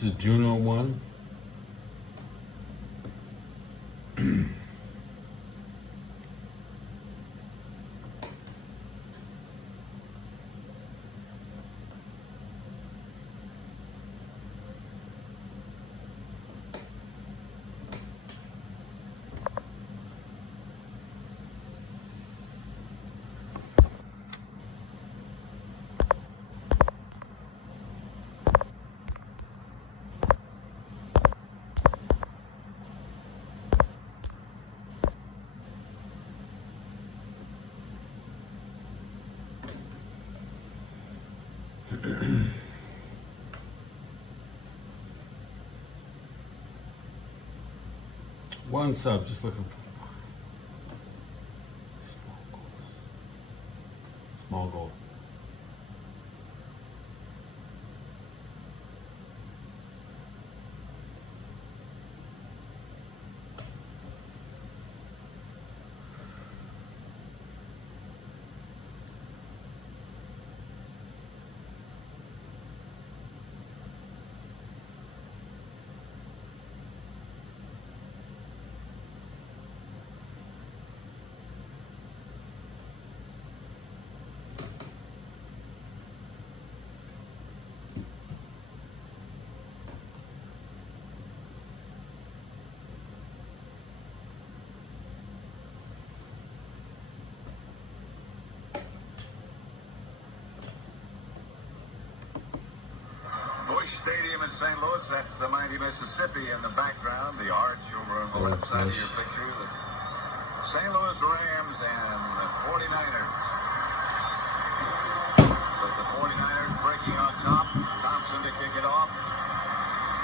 This is Juno 1. One sub, just looking for small goal. Stadium in St. Louis, that's the mighty Mississippi in the background, the arch over on the left side of your picture, the St. Louis Rams and the 49ers. But the 49ers breaking on top, Thompson to kick it off.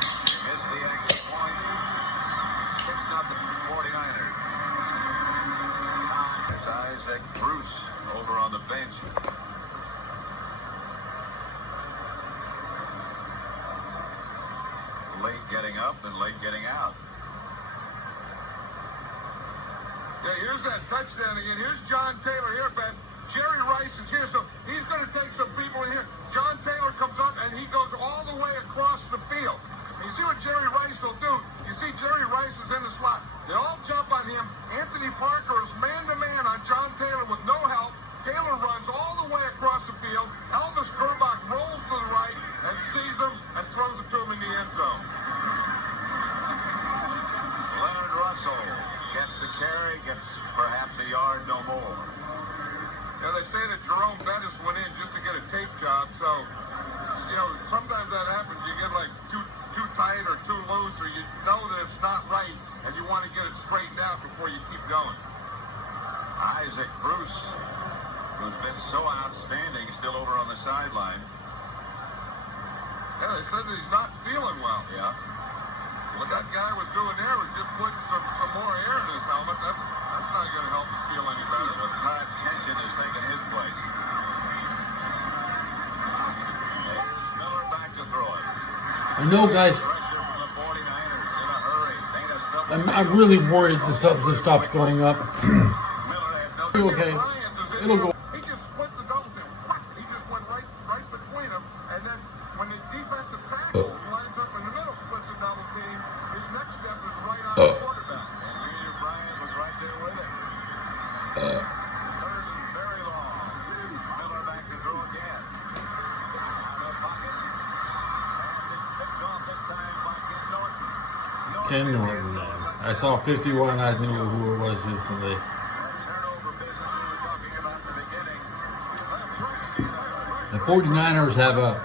Missed the exit point. 6-0 49ers. There's Isaac Bruce over on the bench. Late getting up and late getting out. Yeah, here's that touchdown again. Here's John Taylor here, Ben. Jerry Rice is here, so he's going to take some people in here. John Taylor comes up and he goes all the way across the field. You see what Jerry Rice will do? You see Jerry Rice is in the slot. They all jump on him. Anthony Parker is man-to-man on John Taylor with no help. Taylor runs all the way across the field. Elvis Grunbach rolls to the right and sees him and throws it to him in the end zone. Leonard Russell gets the carry, gets perhaps a yard, no more. Yeah, they say that Jerome Bettis went in just to get a tape job, so, you know, sometimes that happens. You get like too tight or too loose, or you know that it's not right, and you want to get it straightened out before you keep going. Isaac Bruce, who's been so outstanding, still over on the sideline. Yeah, they said that he's not feeling well. Yeah. What that guy was doing there was just putting some more air in his helmet. That's not going to help him feel any better. The Todd Kenyon is taking his place. Here's Miller back to throw it. I know, guys. Pressure from the 49ers in a hurry. Dana Stubbs. I'm really worried the subs have stopped going up. Miller had no Okay, it'll go. He just split the double team. He just went right between them, and then when the defensive tackle lines up in the middle, splits the double team. His next step is right on the quarterback. And Peter Bryant was right there with it. Third and very long. Miller back to throw again. Out of the pocket. And it's picked off this time by Ken Norton. Ken Norton, man. I saw 51, I knew who it was instantly. Turnover business we were talking about in the beginning. The 49ers have a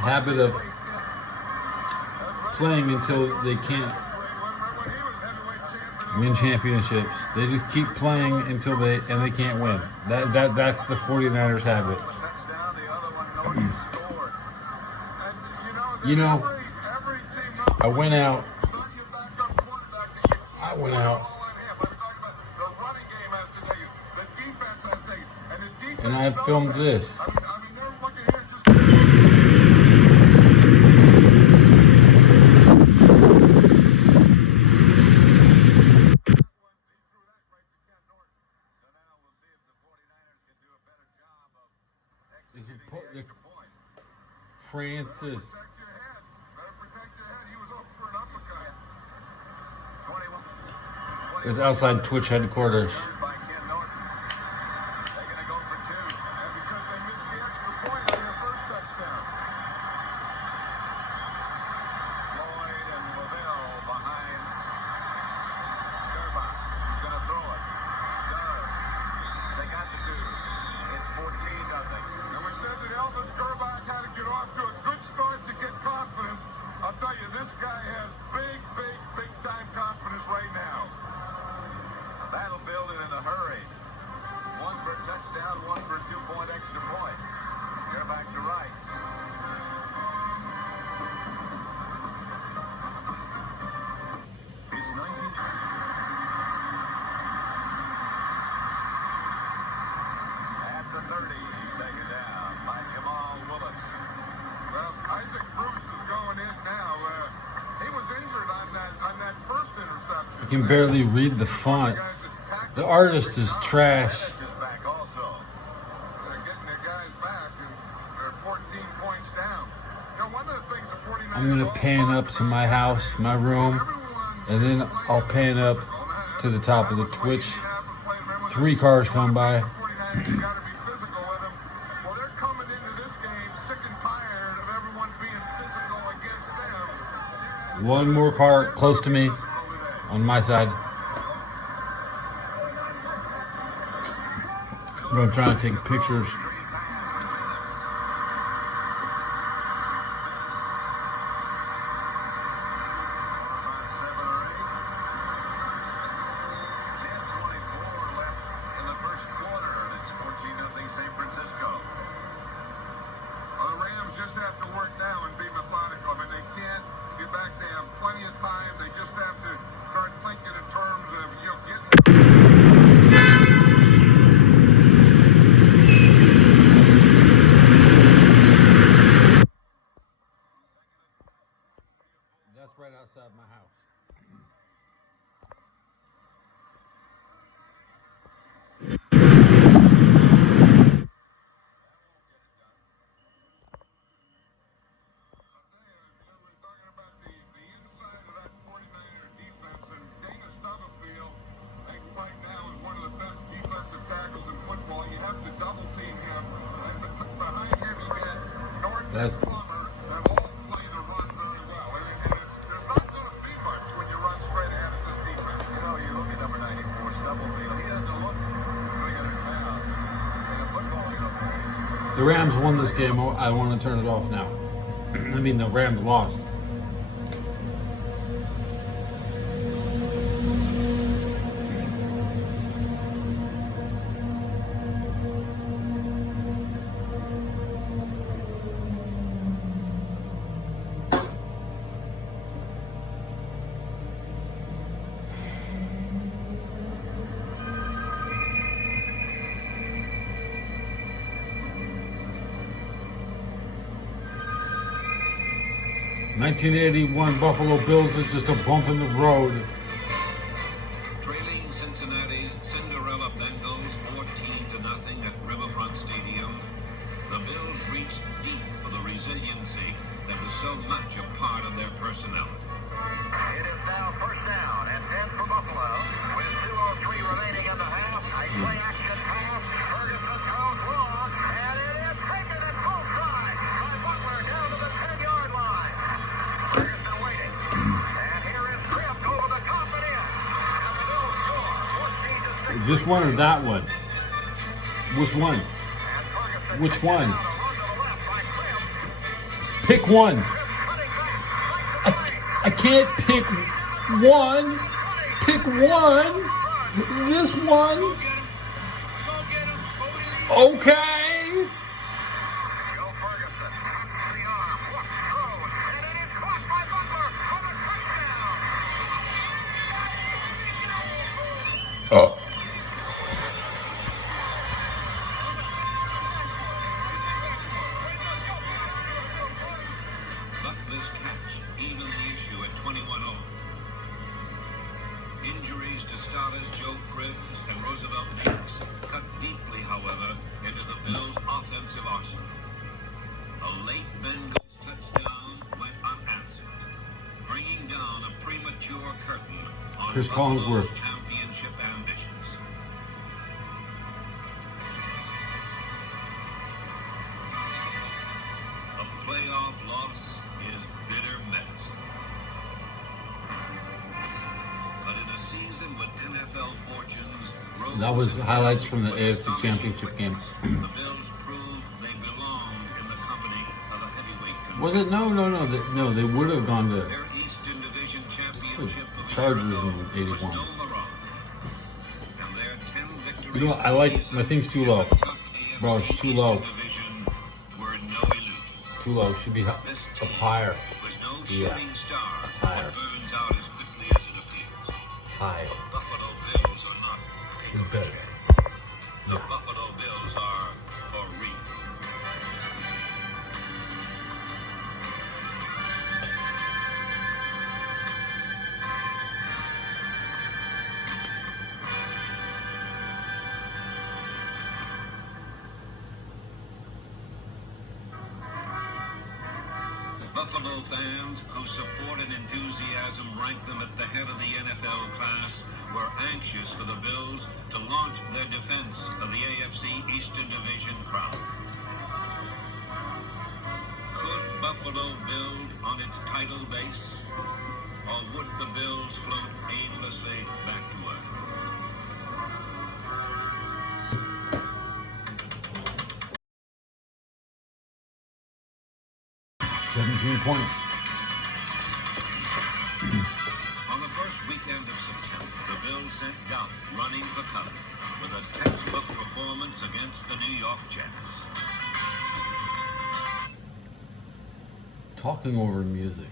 habit of playing until they can't win championships. They just keep playing until they can't win. That's the 49ers habit. Touchdown, the other one going scored. You know, I went out and I filmed this. Francis. It's outside Twitch headquarters. By Ken Norton. They're going to go for two. And because they missed the extra point on their first touchdown. Lloyd and Lavelle behind Gerbach. He's going to throw it. Does. They got the two. It's 14-0. And we said that Elvis Gerbach had to get off to a good start to get confidence. I'll tell you, this guy has big time confidence right now. Battle building in a hurry. One for a touchdown, one for a 2-point extra point. Gerbach to right. He's 19. At the 30, he's taken down by Jamal Willis. Well, Isaac Bruce is going in now. He was injured on that first interception. You can barely read the font. Guys that tackled The artist is trash. Is back also. They're getting their guys back, and they're 14 points down. You know, one of the things the 49ers I'm gonna pan up to my house, my room, and then I'll pan up to the top of the Twitch. 3 cars come by. 49ers got to be physical with them. Well, they're coming into this game sick and tired of everyone being physical against them. One more car close to me on my side. I'm trying to take pictures. That's right outside my house. That's the Rams won this game. I want to turn it off now. I mean, the Rams lost. '81 Buffalo Bills is just a bump in the road. Trailing Cincinnati's Cinderella Bengals 14-0 at Riverfront Stadium, the Bills reached deep for the resiliency that was so much a part of their personality. It is now first down and 10 for Buffalo. With 2:03 remaining in the half, a play action pass. Ferguson throws long, and it is taken at full stride by Butler down to the 10-yard line. Ferguson waiting, and here is tripped over the top and in. And the Bills score 14-6. This one or that one? Which one? Which one? Pick one. I can't pick one. Pick one. This one. Okay. Joe Ferguson, the arm, throws, and it is caught by Butler for the touchdown. Oh. Butler's catch evened the issue at 21-0. Injuries to starters Joe Cribbs and Roosevelt Banks cut deeply, however, into the Bills' offensive arsenal. A late Bengals touchdown went unanswered, bringing down a premature curtain on Chris Buffalo's Collinsworth. championship ambitions. A playoff loss is bitter medicine. But in a season with NFL fortunes, That was highlights from the AFC Championship game. the Bills proved they belonged in the company of a heavyweight contender. Was it? No. They would have gone to Their Eastern Division championship Chargers in was 81. no mirage. And their 10 victories You know what? I like my thing's too low. in the tough AFC Bro, it's too low. Eastern Division were no illusions. Too low. Should be up This team higher. was no Yeah. shooting star Higher. that burns out as quickly as it appears. Higher. Buffalo Bills are not It's better. paper The Yeah. Buffalo Bills are for real. Buffalo fans whose support and enthusiasm ranked them at the head of the NFL class were anxious for the Bills to launch their defense of the AFC Eastern Division crown. Could Buffalo build on its title base? Or would the Bills float aimlessly back to earth? 17 points. On the first weekend of September, the Bills sent Goff running for cover with a textbook performance against the New York Jets. Talking over music.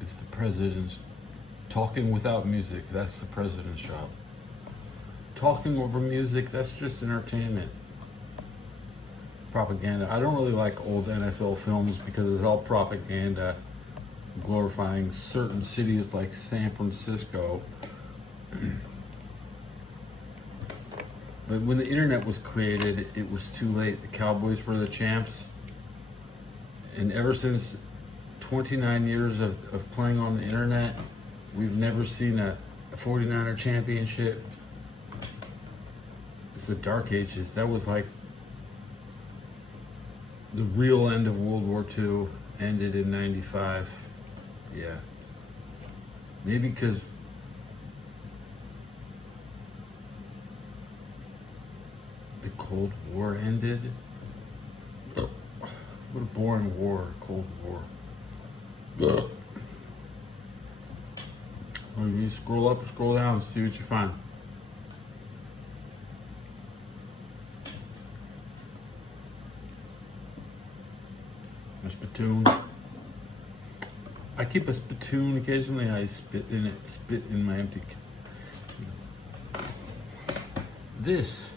It's the president's talking without music. That's the president's job. Talking over music, that's just entertainment. Propaganda. I don't really like old NFL films because it's all propaganda glorifying certain cities like San Francisco. But when the internet was created, it was too late. The Cowboys were the champs. And ever since 29 years of playing on the internet, we've never seen a 49er championship. It's the dark ages. That was like the real end of World War II, ended in 95. Yeah. Maybe because the Cold War ended. What a boring war, Cold War. Well, you scroll up or scroll down, see what you find. A spittoon. I keep a spittoon occasionally. I spit in it, spit in my empty. This.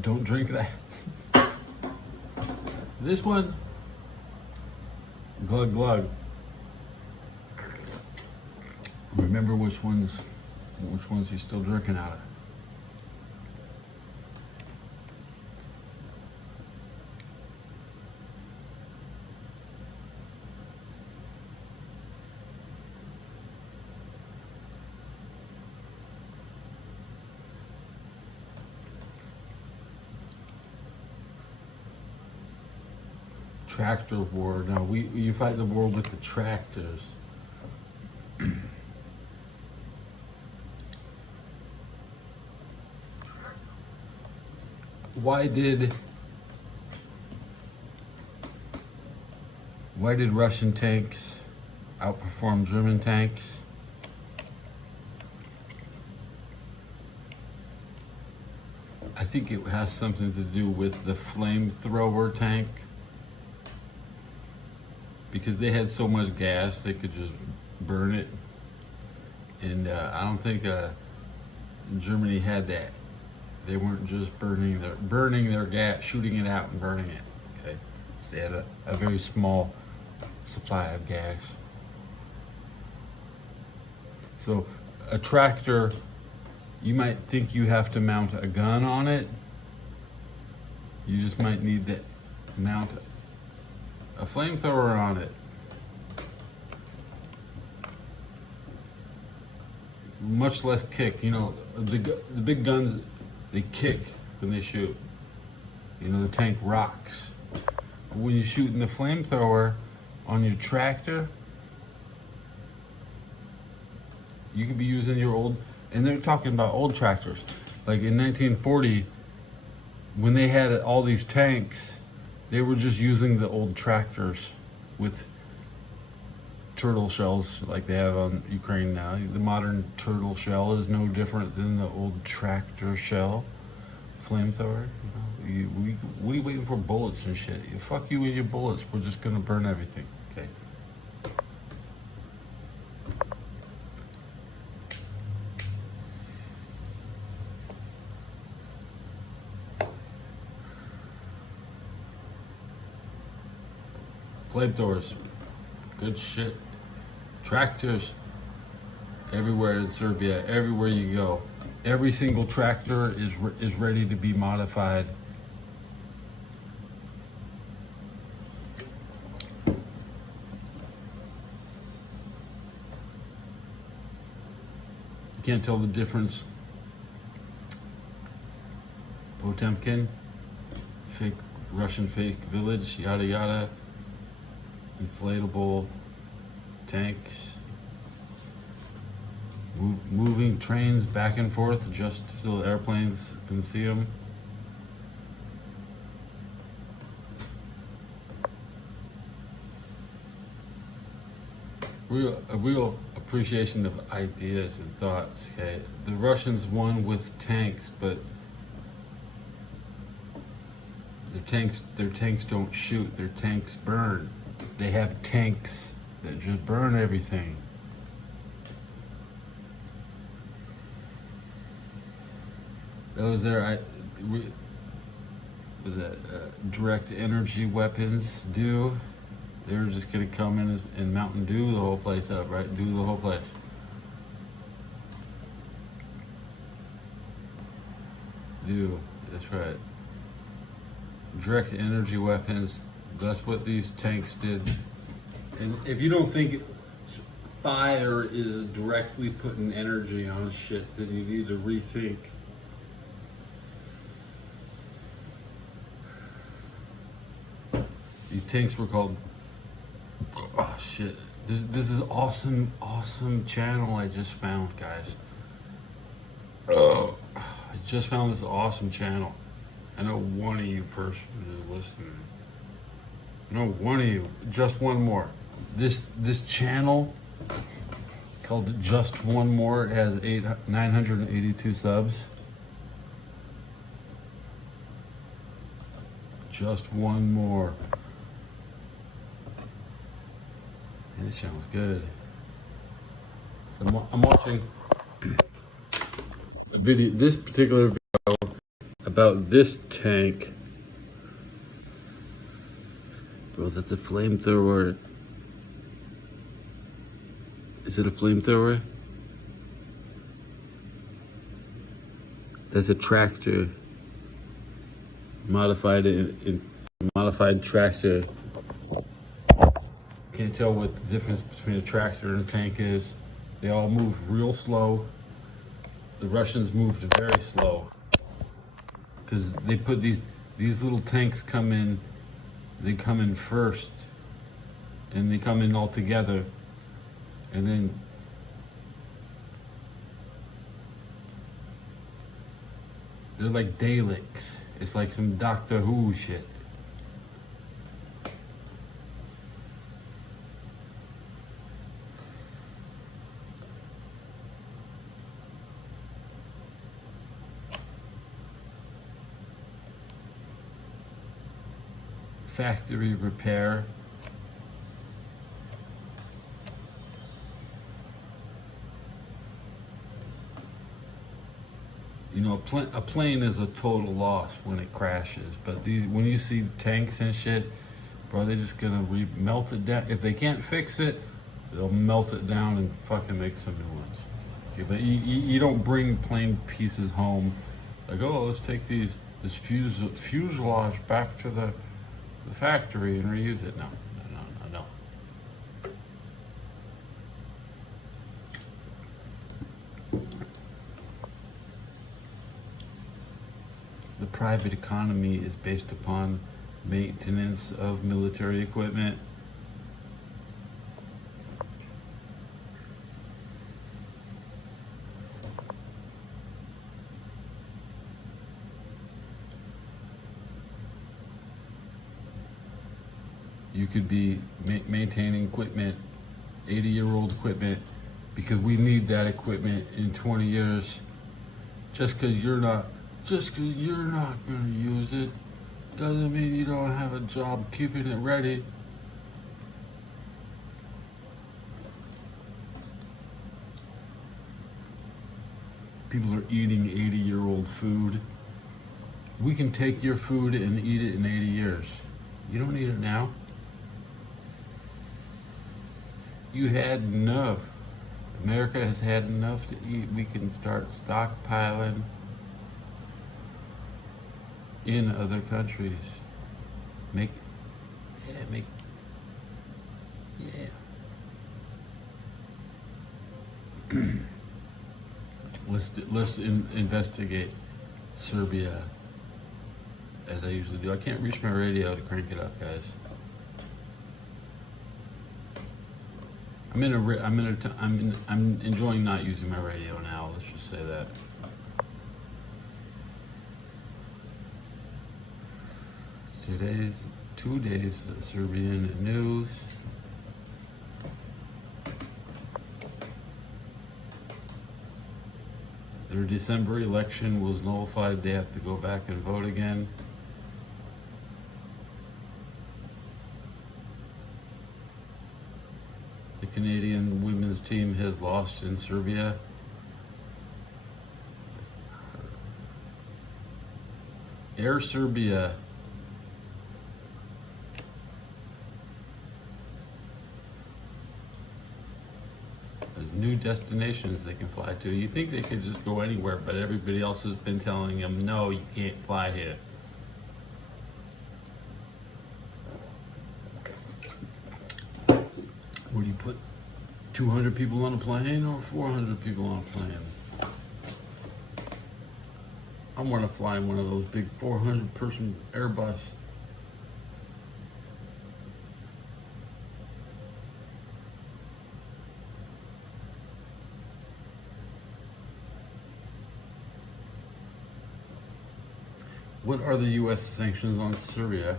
Don't drink that. This one. Glug glug. Remember which ones you're still drinking out of. Tractor war. No, you fight the war with the tractors. Why did Russian tanks outperform German tanks? I think it has something to do with the flamethrower tank. Because they had so much gas, they could just burn it. And I don't think Germany had that. They weren't just burning their gas, shooting it out and burning it. Okay, they had a very small supply of gas. So a tractor You might think you have to mount a gun on it. You just might need to mount a flamethrower on it. Much less kick. You know, the big guns, they kick when they shoot. You know, the tank rocks. But when you're shooting the flamethrower on your tractor, you could be using your old, and they're talking about old tractors. Like in 1940, when they had all these tanks, they were just using the old tractors with turtle shells like they have on Ukraine now. The modern turtle shell is no different than the old tractor shell flamethrower. You know, what are you waiting for? Bullets and shit. Fuck you and your bullets. We're just gonna burn everything. Okay. Flamethrowers, good shit. Tractors, everywhere in Serbia, everywhere you go, every single tractor is ready to be modified. You can't tell the difference. Potemkin, fake Russian fake village, yada yada. Inflatable tanks, moving trains back and forth just so airplanes can see them. A real appreciation of ideas and thoughts. Okay, the Russians won with tanks, but their tanks don't shoot. Their tanks burn. They have tanks that just burn everything. That was direct energy weapons do? They were just gonna come in and Mountain Dew the whole place up, right? Do the whole place. Do, that's right. Direct energy weapons. That's what these tanks did. And if you don't think fire is directly putting energy on shit, then you need to rethink. These tanks were called, oh shit. This is awesome channel I just found, guys. I just found this awesome channel. I know one of you person is listening. No, one of you, just one more. This channel called Just One More, it has 982 subs. Just One More. And this channel's good. So I'm watching a video, this particular video about this tank. Bro, that's a flamethrower. Is it a flamethrower? That's a tractor. Modified modified tractor. Can't tell what the difference between a tractor and a tank is. They all move real slow. The Russians moved very slow because they put these little tanks come in. They come in first, and they come in all together, and then they're like Daleks. It's like some Doctor Who shit. Factory repair. You know, a plane is a total loss when it crashes, but when you see tanks and shit, bro, they're just gonna melt it down. If they can't fix it, they'll melt it down and fucking make some new ones. Okay, but you don't bring plain pieces home, like, oh, let's take this fuselage back to the factory and reuse it. No, no, no, no, no. The private economy is based upon maintenance of military equipment. You could be maintaining equipment, 80-year-old equipment, because we need that equipment in 20 years. Just because you're not going to use it doesn't mean you don't have a job keeping it ready. People are eating 80-year-old food. We can take your food and eat it in 80 years. You don't need it now. You had enough. America has had enough to eat. We can start stockpiling in other countries. Let's investigate Serbia as I usually do. I can't reach my radio to crank it up, guys. I'm enjoying not using my radio now. Let's just say that. Today's 2 days of Serbian news. Their December election was nullified. They have to go back and vote again. The Canadian women's team has lost in Serbia. Air Serbia has new destinations they can fly to. You think they could just go anywhere, but everybody else has been telling them, no, you can't fly here. What do you put 200 people on a plane or 400 people on a plane? I want to fly in one of those big 400-person Airbus. What are the U.S. sanctions on Serbia?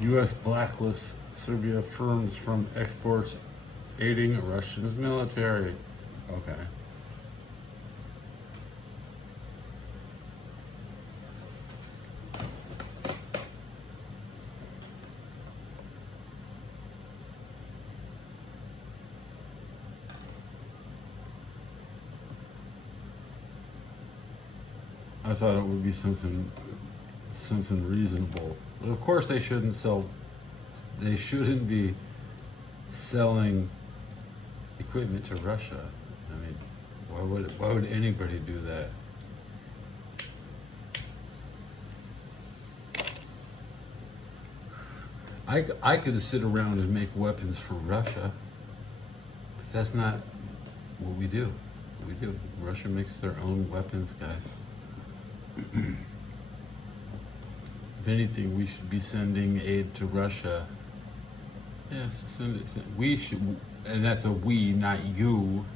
U.S. blacklists Serbia firms from exports aiding Russia's military. Okay. I thought it would be something reasonable. But of course they shouldn't be selling equipment to Russia. I mean, why would anybody do that? I could sit around and make weapons for Russia, but that's not what we do. Russia makes their own weapons, guys. If anything, we should be sending aid to Russia Yes, we should, and that's a we, not you,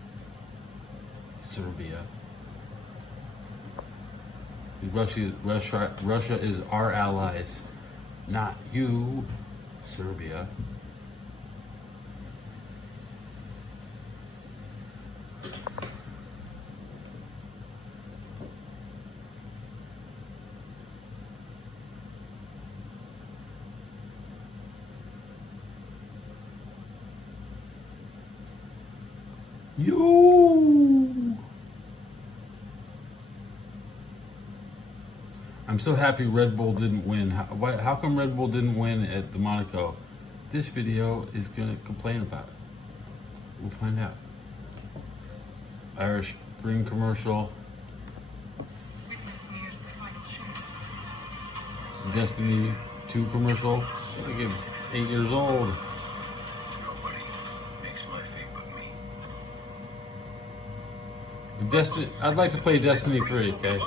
Serbia. Russia is our allies, not you, Serbia. You. I'm so happy Red Bull didn't win. How come Red Bull didn't win at the Monaco? This video is gonna complain about it. We'll find out. Irish Spring commercial. Destiny 2 commercial. I think it's 8 years old. Nobody makes my feet but me. Destiny. I'd like to play Destiny 3. Okay,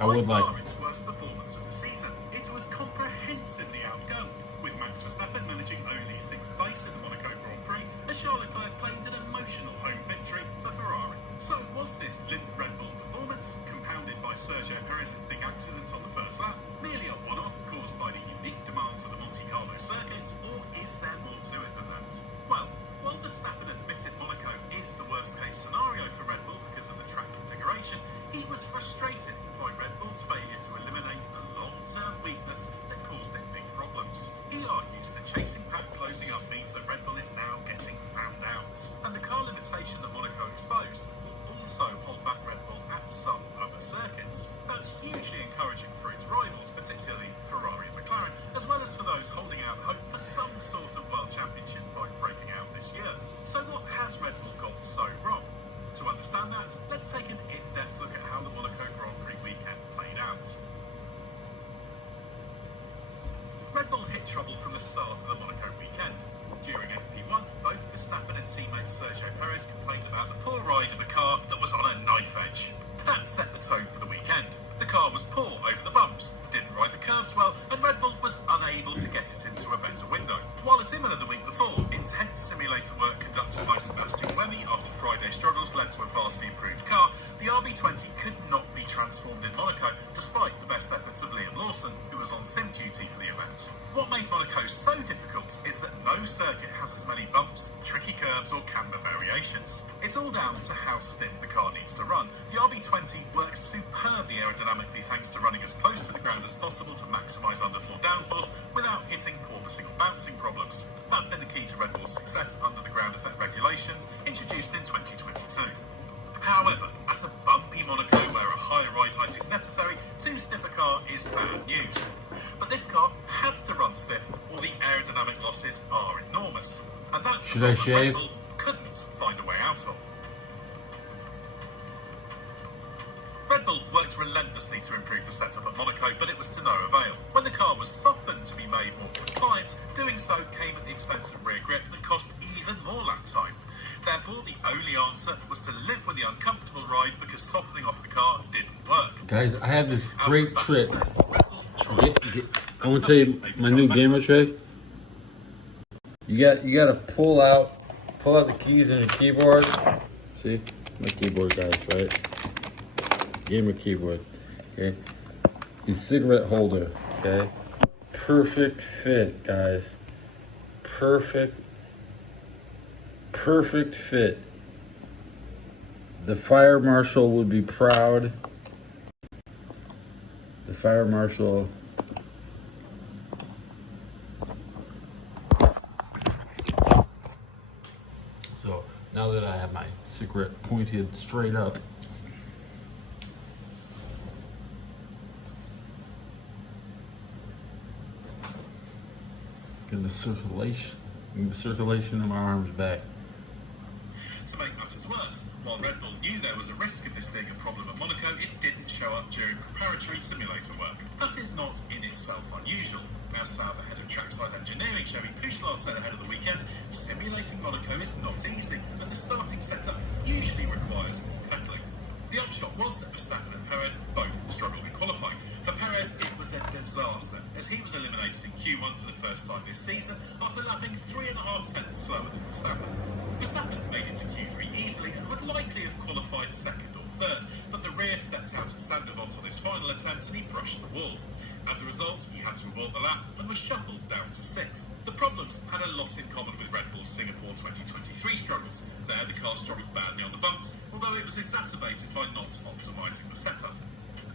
I would like. Its worst performance of the season. It was comprehensively outgunned, with Max Verstappen managing only 6th place in the Monaco Grand Prix, as Charles Leclerc claimed an emotional home victory for Ferrari. So was this limp Red Bull performance, compounded by Sergio Perez's big accident on the first lap, merely a one-off caused by the unique demands of the Monte Carlo circuit, or is there more to it than that? Well, while Verstappen admitted Monaco is the worst-case scenario for Red Bull because of the track configuration, he was frustrated by Red Bull's failure to eliminate a long-term weakness that caused it big problems. He argues the chasing pack closing up means that Red Bull is now getting found out, and the car limitation that Monaco exposed will also hold back Red Bull at some other circuits. That's hugely encouraging for its rivals, particularly Ferrari and McLaren, as well as for those holding out hope for some sort of World Championship fight breaking out this year. So what has Red Bull got so wrong? To understand that, let's take an in-depth look at how the Monaco Grand Prix weekend played out. Red Bull hit trouble from the start of the Monaco weekend. During FP1, both Verstappen and teammate Sergio Perez complained about the poor ride of the car that was on a knife edge. That set the tone for the weekend. The car was poor over the bumps, didn't ride the curbs well, and Red Bull was unable to get it into a better window. While as Imola the week before, intense simulator work conducted by Sebastian Buemi after Friday's struggles led to a vastly improved car, the RB20 could not be transformed in Monaco, despite the best efforts of Liam Lawson, who was on sim duty for the event. What made Monaco so difficult is that no circuit has as many bumps, tricky curbs or camber variations. It's all down to how stiff the car needs to run. The RB20 works superbly aerodynamically thanks to running as close to the ground as possible to maximise underfloor downforce without hitting porpoising or bouncing problems. That's been the key to Red Bull's success under the ground effect regulations introduced in 2022. However, at a bumpy Monaco where a higher ride height is necessary, too stiff a car is bad news. But this car has to run stiff or the aerodynamic losses are enormous. And that's Should I shave? Red Bull couldn't find a way out of. Red Bull worked relentlessly to improve the setup at Monaco, but it was to no avail. When the car was softened to be made more compliant, doing so came at the expense of rear grip that cost even more lap time. Therefore, the only answer was to live with the uncomfortable ride because softening off the car didn't work. Guys, I have this great As Verstappen trick. said, Red Bull tried I want to tell you my new gamer trick. You got to pull out the keys in your keyboard. See, my keyboard, guys, right? Gamer keyboard. Okay, the cigarette holder. Okay, perfect fit, guys. Perfect fit. The fire marshal would be proud. The fire marshal. So now that I have my cigarette pointed straight up, get the circulation of my arms back. To make matters worse, while Red Bull knew there was a risk of this being a problem at Monaco, it didn't show up during preparatory simulator work. That is not in itself unusual. As Sauber head of trackside engineering Sherry Puchlar said ahead of the weekend, simulating Monaco is not easy, and the starting setup usually requires more fettling. The upshot was that Verstappen and Perez both struggled in qualifying. For Perez, it was a disaster, as he was eliminated in Q1 for the first time this season after lapping 3.5 tenths slower than Verstappen. Verstappen made it to Q3 easily and would likely have qualified second or third, but the rear stepped out at Sandoval on his final attempt and he brushed the wall. As a result, he had to abort the lap and was shuffled down to 6th. The problems had a lot in common with Red Bull's Singapore 2023 struggles. There, the car struggled badly on the bumps, although it was exacerbated by not optimising the setup.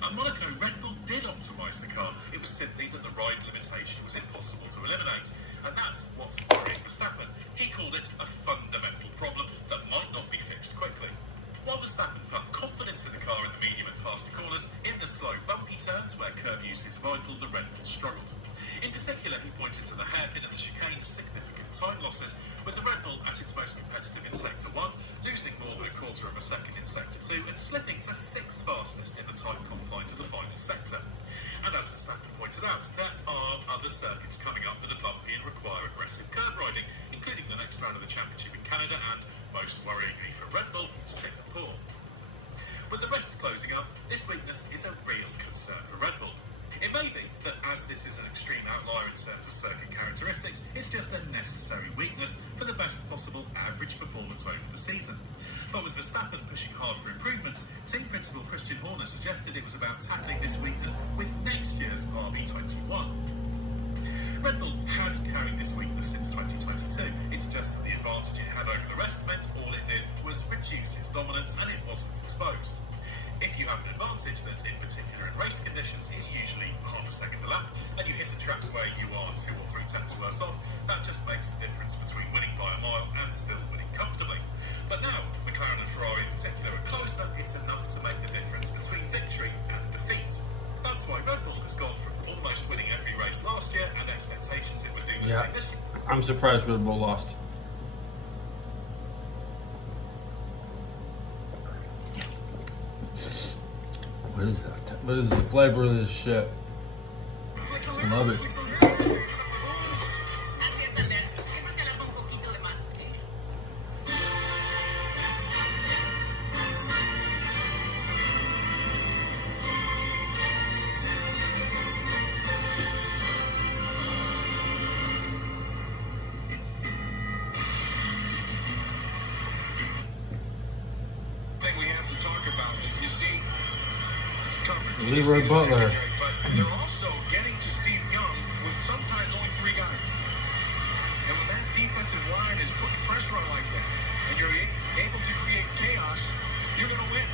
At Monaco, Red Bull did optimise the car. It was simply that the ride limitation was impossible to eliminate, and that's what's worrying Verstappen. He called it a fundamental problem that might not be fixed quickly. While Verstappen felt confidence in the car in the medium and faster corners, in the slow, bumpy turns where curb use is vital, the Red Bull struggled. In particular, he pointed to the hairpin and the chicane as significant time losses, with the Red Bull at its most competitive in Sector 1, losing more than a quarter of a second in Sector 2 and slipping to 6th fastest in the time confined to the final sector. And as Verstappen pointed out, there are other circuits coming up that are bumpy and require aggressive curb riding, including the next round of the championship in Canada and, most worryingly for Red Bull, Singapore. With the rest closing up, this weakness is a real concern for Red Bull. It may be that as this is an extreme outlier in terms of circuit characteristics, it's just a necessary weakness for the best possible average performance over the season. But with Verstappen pushing hard for improvements, team principal Christian Horner suggested it was about tackling this weakness with next year's RB21. Red Bull has carried this weakness since 2022. It's just that the advantage it had over the rest meant all it did was reduce its dominance and it wasn't exposed. If you have an advantage that, in particular in race conditions, is usually half a second a lap, and you hit a track where you are 2 or 3 tenths worse off, that just makes the difference between winning by a mile and still winning comfortably. But now, McLaren and Ferrari in particular are closer, it's enough to make the difference between victory and defeat. That's why Red Bull has gone from almost winning every race last year and expectations it would do the same this year. I'm surprised Red Bull lost. What is that? What is the flavor of this shit? I love it. Thing we have to talk about is, you see, Leroy Butler. but they're also getting to Steve Young with sometimes only 3 guys. And when that defensive line is putting pressure on like that, and you're able to create chaos, you're going to win.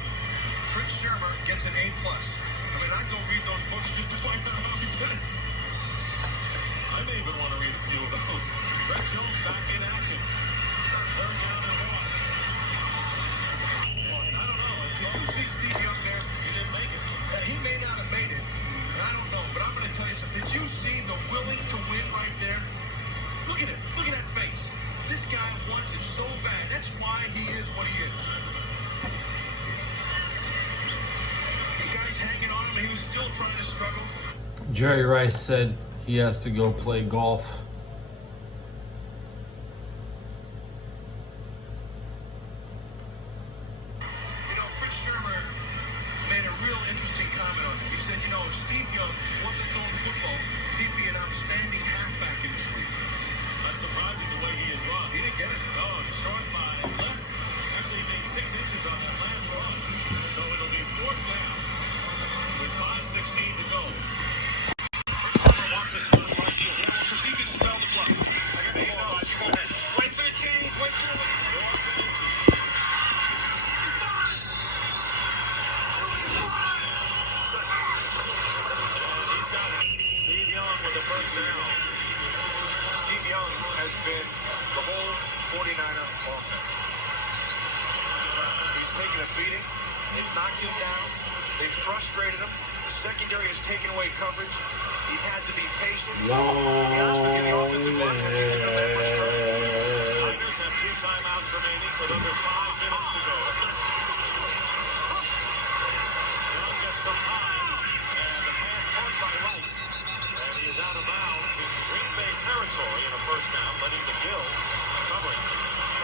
Fritz Shermer gets an A+. I mean, I'd go read those books just to find out how he did it. I may even want to read a few of those. Brett Jones back in action. Turn down and walk. I don't know. Did you see Steve Young there? He didn't make it. He may not have made it. I don't know, but I'm going to tell you something. Did you see the willing to win right there? Look at it. Look at that face. This guy wants it so bad. That's why he is what he is. The guy's hanging on him, and he was still trying to struggle. Jerry Rice said he has to go play golf. You know, Fritz Shermer made a real interesting comment on him. He said, you know, if Steve Young wasn't throwing football, he'd be an outstanding halfback in this league. That's surprising the way he is run. He didn't get it. No, short by left. Actually, being 6 inches on that last run. So it'll be 4th down with 5:16 to go. Steve Young has been the whole 49er offense. He's taken a beating. They've knocked him down. They've frustrated him. The secondary has taken away coverage. He's had to be patient. He has to get the offensive line. Tigers have 2 timeouts remaining with under 5 minutes to go. Young gets some time, and the pass caught by Rice. And he is out of bounds in Green Bay territory in a first down, letting the Gill covering.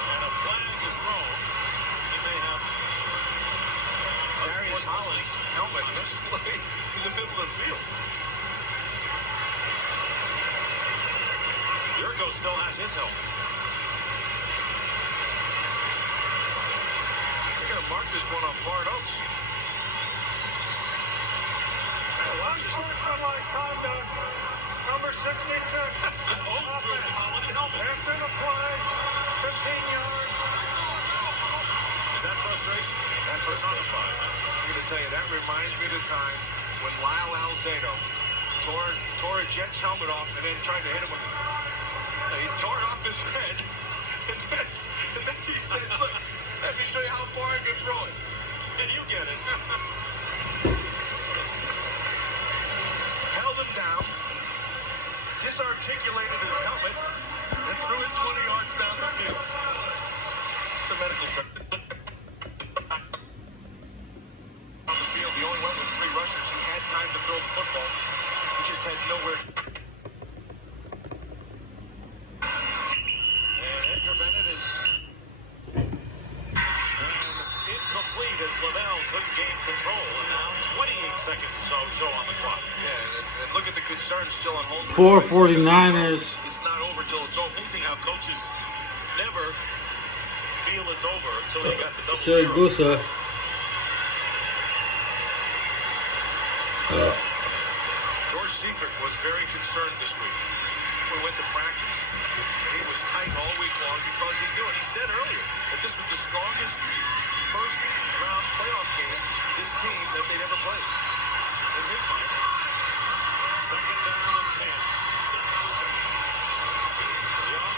And a flag is thrown. He may have marked this one on Pardos. Unsportsmanlike conduct. Number 66. After the play, 15 yards. Is that frustration? That's personified. I'm going to tell you, that reminds me of the time when Lyle Alzado tore a Jets helmet off and then tried to hit him with it. He tore it off his head. And then he said, look, let me show you how far I can throw it. And you get it. Held him down, disarticulated his helmet, and threw it 20 yards down the field. It's a medical term. On the field, he only went with 3 rushes. He had time to throw the football. He just had nowhere. And Edgar Bennett is incomplete as Lavelle couldn't gain control. And now 28 seconds or so on the clock. Yeah, and look at the concern still on home. Poor 49ers. It's not over till it's over. Amazing how coaches never feel it's over until they got the double zero. Gusa. George Seifert was very concerned this week. We went to practice, and he was tight all week long because he knew, and he said earlier, that this was the strongest first-round playoff game this team that they'd ever played. In his mind, second down and 10. Young,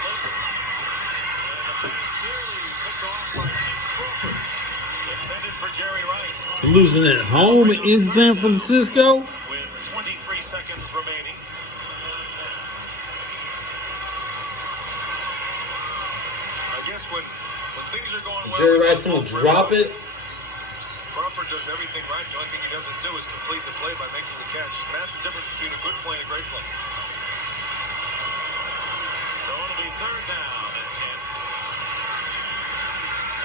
Laker, and the pass nearly picked off by Nick Crawford. Intended for Jerry Rice. Losing at home in San Francisco. With 23 seconds remaining. I guess when things are going well, Jerry Rice gonna drop it. Crawford does everything right. The only thing he doesn't do is complete the play by making the catch. That's the difference between a good play and a great play. So it'll be third down and 10.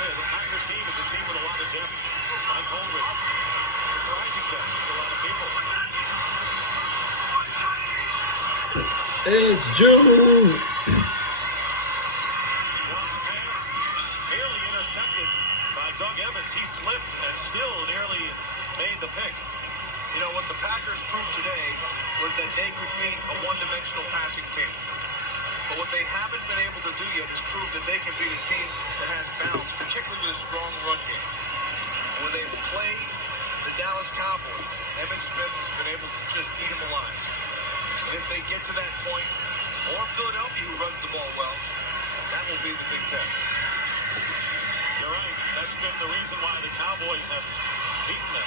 Hey, the Packers team is a team with a lot of depth. Mike Holmgren, surprising depth to a lot of people. It's June. Nearly intercepted by Doug Evans. He slipped and still nearly made the pick. You know, what the Packers proved today was that they could be a one-dimensional passing team. But what they haven't been able to do yet is prove that they can be a team that has balance, particularly with a strong run game. When they play the Dallas Cowboys, Evan Smith has been able to just eat them alive. And if they get to that point, or Philadelphia, who runs the ball well, that will be the big test. You're right. That's been the reason why the Cowboys have beaten them.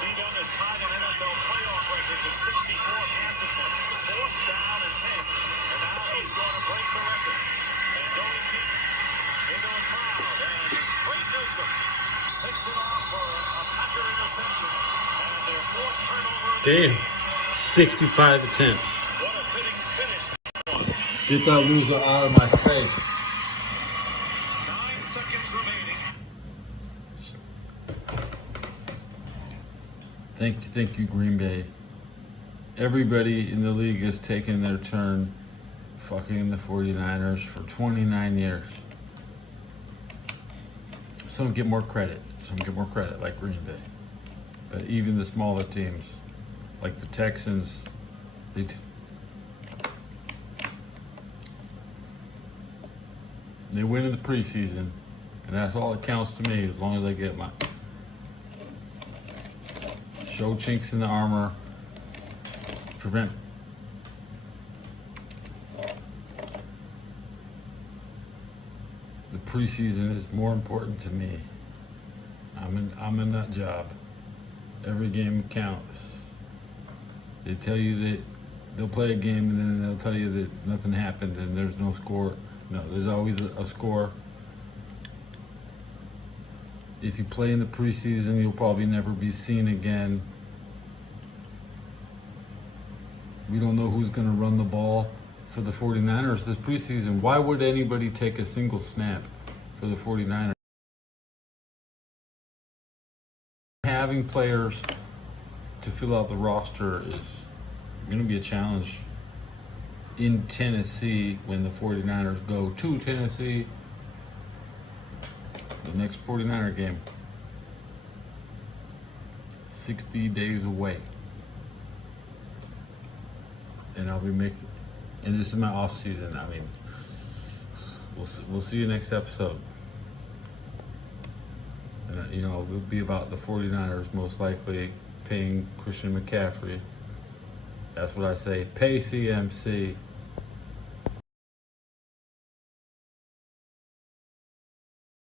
C-Dub has tied an NFL playoff record with 64 pass attempts. 4th down and 10. And now he's going to break the record. And going deep into a crowd. And Craig Newsom picks it off for a Packer interception. And their 4th turnover. Damn. 65 attempts. What a fitting finish. Get that loser out of my face. 9 seconds remaining. Thank you, Green Bay. Everybody in the league has taken their turn fucking the 49ers for 29 years. Some get more credit. Like Green Bay. But even the smaller teams, like the Texans, they win in the preseason, and that's all that counts to me, as long as I get my show chinks in the armor, prevent the preseason is more important to me. I'm in that job. Every game counts. They tell you that they'll play a game and then they'll tell you that nothing happened and there's no score. No, there's always a score. If you play in the preseason, you'll probably never be seen again. We don't know who's going to run the ball for the 49ers this preseason. Why would anybody take a single snap for the 49ers? Having players to fill out the roster is going to be a challenge in Tennessee when the 49ers go to Tennessee. The next 49er game. 60 days away. And I'll be making, and this is my off season. I mean, we'll see you next episode. And you know, it'll be about the 49ers most likely paying Christian McCaffrey. That's what I say. Pay CMC.